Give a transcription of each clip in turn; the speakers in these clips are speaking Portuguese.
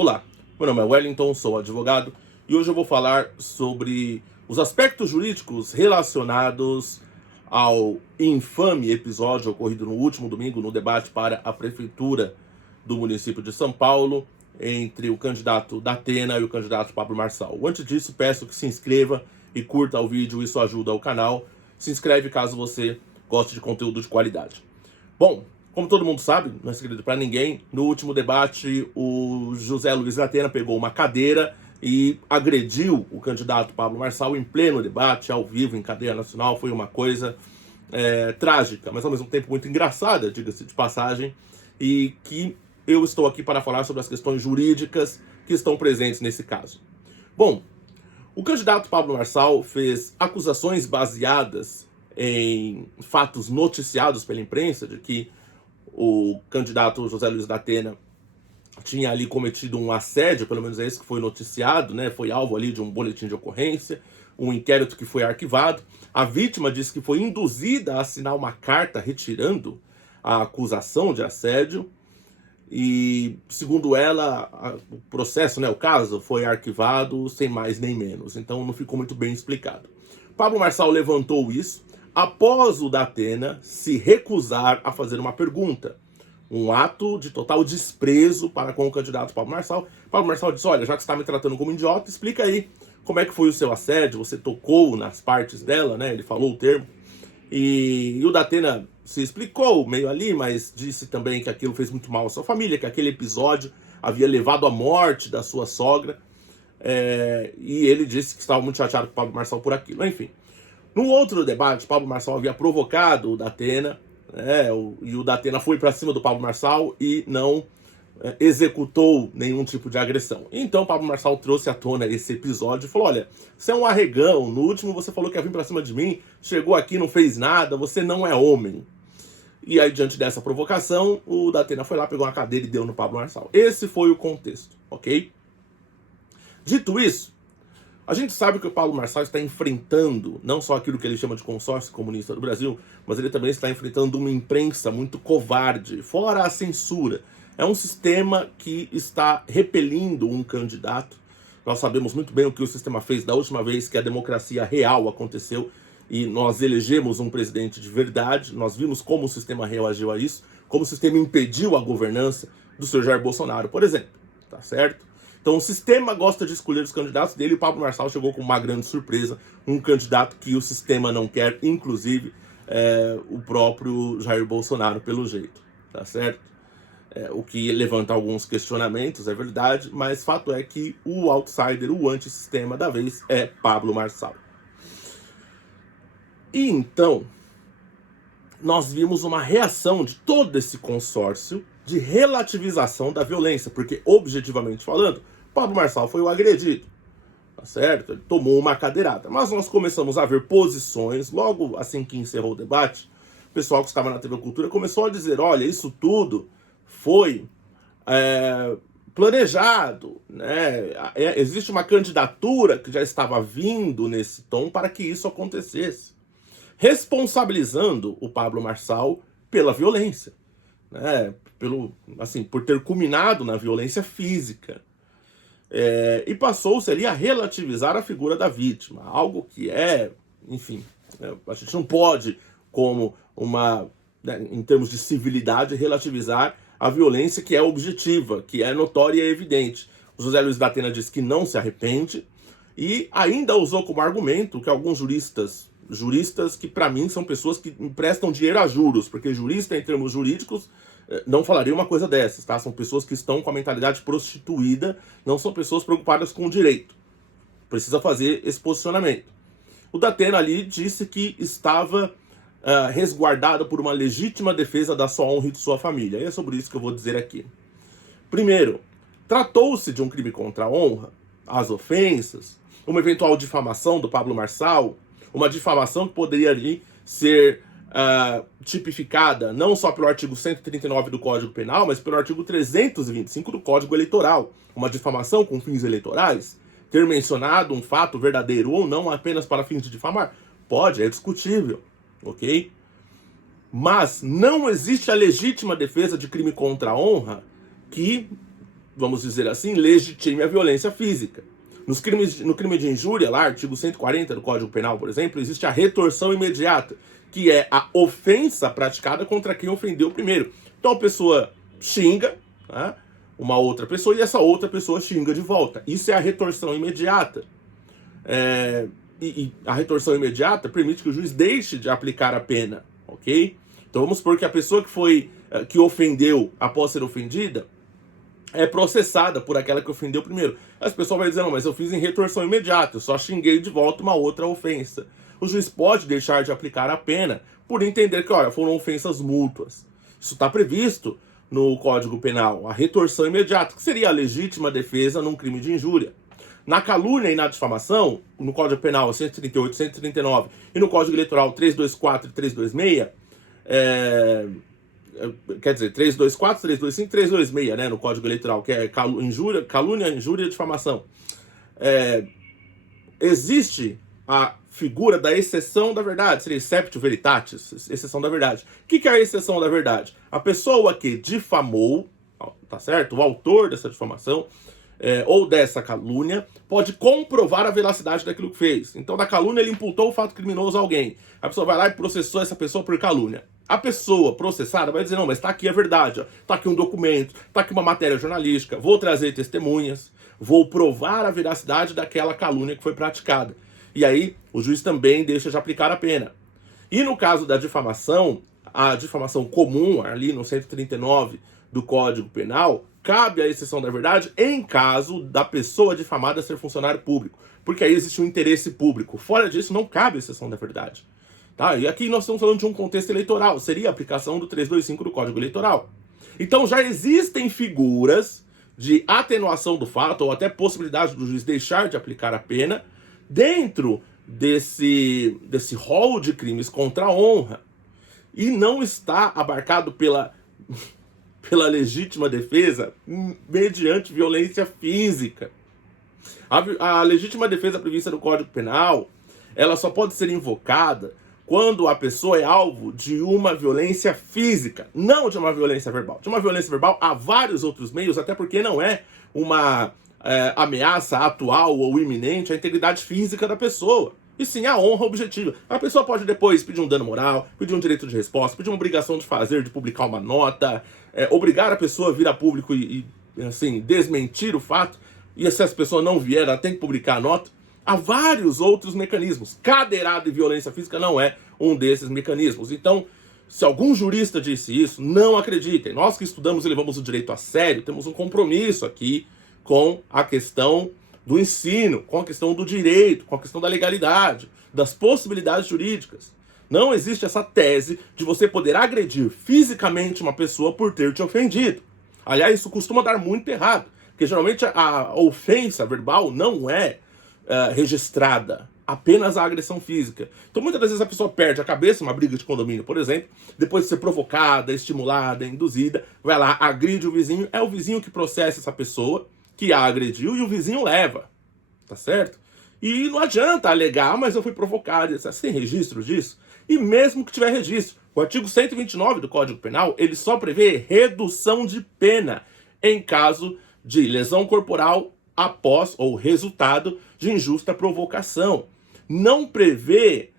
Olá, meu nome é Wellington, sou advogado e hoje eu vou falar sobre os aspectos jurídicos relacionados ao infame episódio ocorrido no último domingo no debate para a prefeitura do município de São Paulo entre o candidato Datena e o candidato Pablo Marçal. Antes disso, peço que se inscreva e curta o vídeo, isso ajuda o canal. Se inscreve caso você goste de conteúdo de qualidade. Bom, como todo mundo sabe, não é segredo para ninguém, no último debate o José Luiz Datena pegou uma cadeira e agrediu o candidato Pablo Marçal em pleno debate, ao vivo, em cadeia nacional. Foi uma coisa trágica, mas ao mesmo tempo muito engraçada, diga-se de passagem, e que eu estou aqui para falar sobre as questões jurídicas que estão presentes nesse caso. Bom, o candidato Pablo Marçal fez acusações baseadas em fatos noticiados pela imprensa de que o candidato José Luiz Datena tinha ali cometido um assédio, pelo menos é isso que foi noticiado, né? Foi alvo ali de um boletim de ocorrência, um inquérito que foi arquivado. A vítima disse que foi induzida a assinar uma carta retirando a acusação de assédio e, segundo ela, o processo, né, o caso, foi arquivado sem mais nem menos. Então não ficou muito bem explicado. Pablo Marçal levantou isso após o Datena se recusar a fazer uma pergunta. Um ato de total desprezo para com o candidato Pablo Marçal. Pablo Marçal disse: olha, já que você está me tratando como idiota, explica aí como é que foi o seu assédio, você tocou nas partes dela, né? Ele falou o termo. E o Datena se explicou meio ali, mas disse também que aquilo fez muito mal à sua família, que aquele episódio havia levado à morte da sua sogra. E ele disse que estava muito chateado com o Pablo Marçal por aquilo. Enfim. No outro debate, Pablo Marçal havia provocado o Datena, e o Datena foi para cima do Pablo Marçal e não executou nenhum tipo de agressão. Então Pablo Marçal trouxe à tona esse episódio e falou: olha, você é um arregão, no último você falou que ia vir para cima de mim, chegou aqui, não fez nada, você não é homem. E aí, diante dessa provocação, o Datena foi lá, pegou uma cadeira e deu no Pablo Marçal. Esse foi o contexto, ok? Dito isso, a gente sabe que o Pablo Marçal está enfrentando não só aquilo que ele chama de consórcio comunista do Brasil, mas ele também está enfrentando uma imprensa muito covarde, fora a censura. É um sistema que está repelindo um candidato. Nós sabemos muito bem o que o sistema fez da última vez que a democracia real aconteceu e nós elegemos um presidente de verdade. Nós vimos como o sistema reagiu a isso, como o sistema impediu a governança do Sr. Jair Bolsonaro, por exemplo. Tá certo? Então o sistema gosta de escolher os candidatos dele e o Pablo Marçal chegou com uma grande surpresa, um candidato que o sistema não quer, inclusive o próprio Jair Bolsonaro, pelo jeito, tá certo? O que levanta alguns questionamentos, é verdade, mas fato é que o outsider, o antissistema da vez é Pablo Marçal. E então, nós vimos uma reação de todo esse consórcio de relativização da violência, porque, objetivamente falando, Pablo Marçal foi o agredido, tá certo? Ele tomou uma cadeirada. Mas nós começamos a ver posições, logo assim que encerrou o debate, o pessoal que estava na TV Cultura começou a dizer: olha, isso tudo foi planejado, né? Existe uma candidatura que já estava vindo nesse tom para que isso acontecesse, responsabilizando o Pablo Marçal pela violência, né? Por ter culminado na violência física. E passou-se ali a relativizar a figura da vítima, algo que enfim, a gente não pode, como em termos de civilidade, relativizar a violência que é objetiva, que é notória e evidente. O José Luiz Datena disse que não se arrepende e ainda usou como argumento que alguns juristas que para mim são pessoas que emprestam dinheiro a juros, porque jurista em termos jurídicos não falaria uma coisa dessas, tá? São pessoas que estão com a mentalidade prostituída, não são pessoas preocupadas com o direito. Precisa fazer esse posicionamento. O Datena ali disse que estava resguardado por uma legítima defesa da sua honra e de sua família. E é sobre isso que eu vou dizer aqui. Primeiro, tratou-se de um crime contra a honra, as ofensas, uma eventual difamação do Pablo Marçal, uma difamação que poderia ali ser tipificada não só pelo artigo 139 do Código Penal, mas pelo artigo 325 do Código Eleitoral. Uma difamação com fins eleitorais, ter mencionado um fato verdadeiro ou não apenas para fins de difamar, pode, é discutível, ok? Mas não existe a legítima defesa de crime contra a honra que vamos dizer assim, legitime a violência física. No crime de injúria, lá, artigo 140 do Código Penal, por exemplo, existe a retorção imediata, que é a ofensa praticada contra quem ofendeu primeiro. Então a pessoa xinga, né, uma outra pessoa e essa outra pessoa xinga de volta. Isso é a retorção imediata. E a retorção imediata permite que o juiz deixe de aplicar a pena, ok? Então vamos supor que a pessoa que ofendeu após ser ofendida é processada por aquela que ofendeu primeiro. As pessoas vão dizer, não, mas eu fiz em retorção imediata, eu só xinguei de volta uma outra ofensa. O juiz pode deixar de aplicar a pena por entender que, olha, foram ofensas mútuas. Isso está previsto no Código Penal, a retorção imediata, que seria a legítima defesa num crime de injúria. Na calúnia e na difamação, no Código Penal 138, 139 e no Código Eleitoral 324 e 326, quer dizer, 324, 325, 326, né, no Código Eleitoral, que é calúnia, injúria e difamação. Existe a figura da exceção da verdade, seria exceptio veritatis, exceção da verdade. O que é a exceção da verdade? A pessoa que difamou, tá certo? O autor dessa difamação ou dessa calúnia pode comprovar a veracidade daquilo que fez. Então, da calúnia, ele imputou o fato criminoso a alguém. A pessoa vai lá e processou essa pessoa por calúnia. A pessoa processada vai dizer, não, mas tá aqui a verdade, ó. Tá aqui um documento, tá aqui uma matéria jornalística, vou trazer testemunhas, vou provar a veracidade daquela calúnia que foi praticada. E aí, o juiz também deixa de aplicar a pena. E no caso da difamação, a difamação comum, ali no 139 do Código Penal, cabe a exceção da verdade em caso da pessoa difamada ser funcionário público, porque aí existe um interesse público. Fora disso, não cabe a exceção da verdade. Tá? E aqui nós estamos falando de um contexto eleitoral, seria a aplicação do 325 do Código Eleitoral. Então já existem figuras de atenuação do fato, ou até possibilidade do juiz deixar de aplicar a pena, dentro desse rol de crimes contra a honra, e não está abarcado pela legítima defesa mediante violência física. A legítima defesa prevista no Código Penal, ela só pode ser invocada quando a pessoa é alvo de uma violência física, não de uma violência verbal. De uma violência verbal há vários outros meios, até porque não é uma ameaça atual ou iminente à integridade física da pessoa, e sim a honra objetiva. A pessoa pode depois pedir um dano moral, pedir um direito de resposta, pedir uma obrigação de fazer, de publicar uma nota, obrigar a pessoa a vir a público e assim, desmentir o fato, e se essa pessoa não vier, ela tem que publicar a nota. Há vários outros mecanismos. Cadeirada e violência física não é um desses mecanismos. Então, se algum jurista disse isso, não acreditem. Nós que estudamos e levamos o direito a sério, temos um compromisso aqui com a questão do ensino, com a questão do direito, com a questão da legalidade, das possibilidades jurídicas. Não existe essa tese de você poder agredir fisicamente uma pessoa por ter te ofendido. Aliás, isso costuma dar muito errado, porque geralmente a ofensa verbal não é registrada, apenas a agressão física. Então muitas vezes a pessoa perde a cabeça, uma briga de condomínio, por exemplo, depois de ser provocada, estimulada, induzida, vai lá, agride o vizinho, é o vizinho que processa essa pessoa, que a agrediu, e o vizinho leva, tá certo? E não adianta alegar, mas eu fui provocado, etc. Você tem registro disso? E mesmo que tiver registro, o artigo 129 do Código Penal, ele só prevê redução de pena em caso de lesão corporal após ou resultado de injusta provocação. Não prevê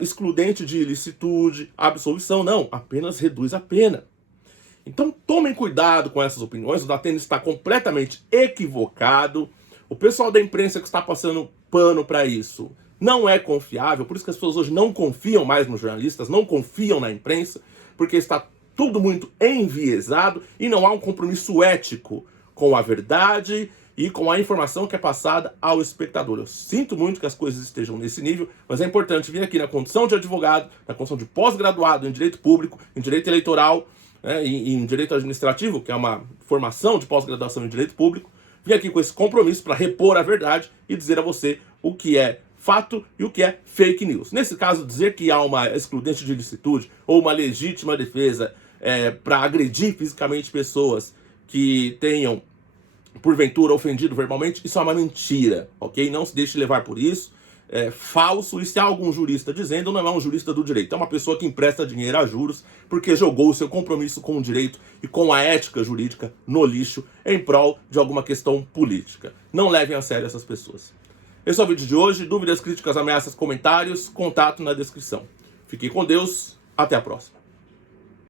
excludente de ilicitude, absolvição, não, apenas reduz a pena. Então tomem cuidado com essas opiniões, o Datena está completamente equivocado, o pessoal da imprensa que está passando pano para isso não é confiável, por isso que as pessoas hoje não confiam mais nos jornalistas, não confiam na imprensa, porque está tudo muito enviesado e não há um compromisso ético com a verdade e com a informação que é passada ao espectador. Eu sinto muito que as coisas estejam nesse nível, mas é importante vir aqui na condição de advogado, na condição de pós-graduado em direito público, em direito eleitoral, e em direito administrativo, que é uma formação de pós-graduação em direito público, vir aqui com esse compromisso para repor a verdade e dizer a você o que é fato e o que é fake news. Nesse caso, dizer que há uma excludente de ilicitude ou uma legítima defesa para agredir fisicamente pessoas que tenham porventura ofendido verbalmente, isso é uma mentira, ok? Não se deixe levar por isso. falso, e se há algum jurista dizendo, não é um jurista do direito, é uma pessoa que empresta dinheiro a juros porque jogou o seu compromisso com o direito e com a ética jurídica no lixo em prol de alguma questão política. Não levem a sério essas pessoas. Esse é o vídeo de hoje. Dúvidas, críticas, ameaças, comentários, contato na descrição. Fique com Deus, até a próxima.